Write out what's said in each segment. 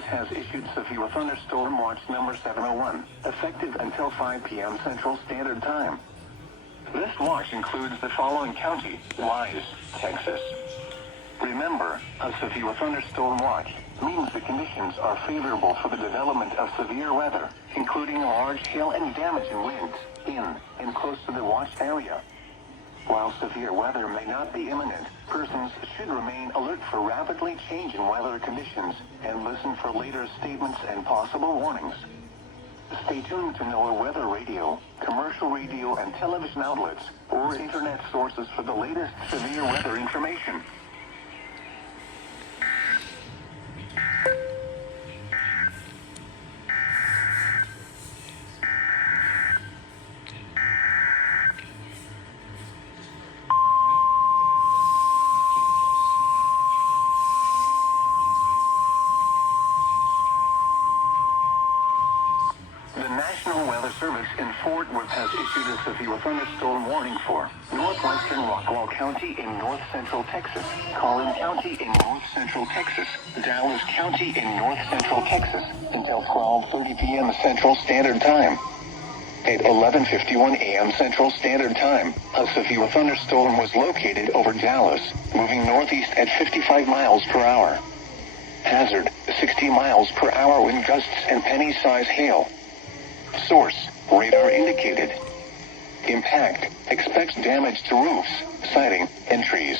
Service has issued severe thunderstorm watch number 701, effective until 5 p.m. Central Standard Time. This watch includes the following county: Wise, Texas. Remember, a severe thunderstorm watch means the conditions are favorable for the development of severe weather, including large hail and damaging winds in and close to the watch area. While severe weather may not be imminent, persons should remain alert for rapidly changing weather conditions and listen for later statements and possible warnings. Stay tuned to NOAA weather radio, commercial radio and television outlets, or internet sources for the latest severe weather information. The National Weather Service in Fort Worth has issued a severe thunderstorm warning for northwestern Rockwall County in north central Texas, Collin County in north central Texas, Dallas County in north central Texas, until 12:30 p.m. Central Standard Time. At 11:51 a.m. Central Standard Time, a severe thunderstorm was located over Dallas, moving northeast at 55 miles per hour. Hazard: 60 miles per hour wind gusts and penny-size hail. Source: radar indicated. Impact: expects damage to roofs, siding, and trees.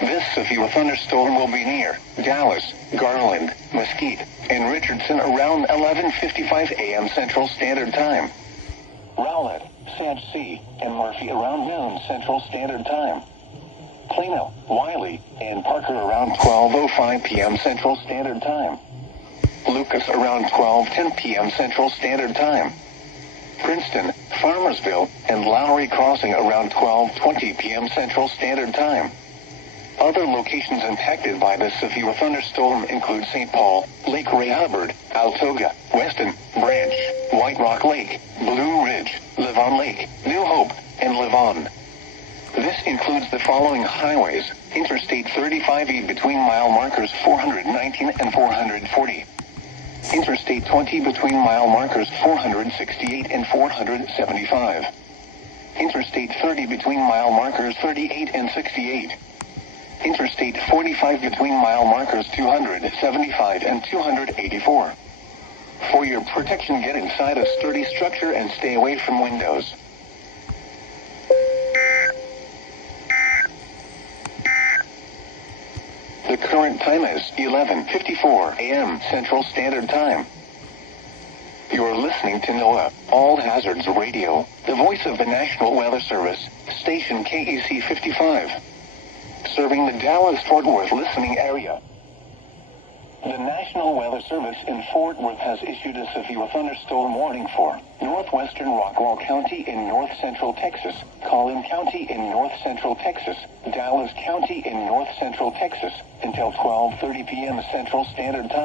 This severe thunderstorm will be near Dallas, Garland, Mesquite, and Richardson around 11:55 a.m. Central Standard Time. Rowlett, Sage C, and Murphy around noon Central Standard Time. Plano, Wiley, and Parker around 12:05 p.m. Central Standard Time. Lucas around 12:10 p.m. Central Standard Time. Princeton, Farmersville, and Lowry Crossing around 12:20 p.m. Central Standard Time. Other locations impacted by this severe thunderstorm include St. Paul, Lake Ray Hubbard, Altoga, Weston, Branch, White Rock Lake, Blue Ridge, Levon Lake, New Hope, and Levon. This includes the following highways: Interstate 35E between mile markers 419 and 440. Interstate 20 between mile markers 468 and 475. Interstate 30 between mile markers 38 and 68. Interstate 45 between mile markers 275 and 284. For your protection, get inside a sturdy structure and stay away from windows. The current time is 11:54 a.m. Central Standard Time. You're listening to NOAA All Hazards Radio, the voice of the National Weather Service, station KEC 55, serving the Dallas-Fort Worth listening area. The National Weather Service in Fort Worth has issued a severe thunderstorm warning for northwestern Rockwall County in north central Texas, Collin County in north central Texas, Dallas County in north central Texas, until 12:30 p.m. Central Standard Time.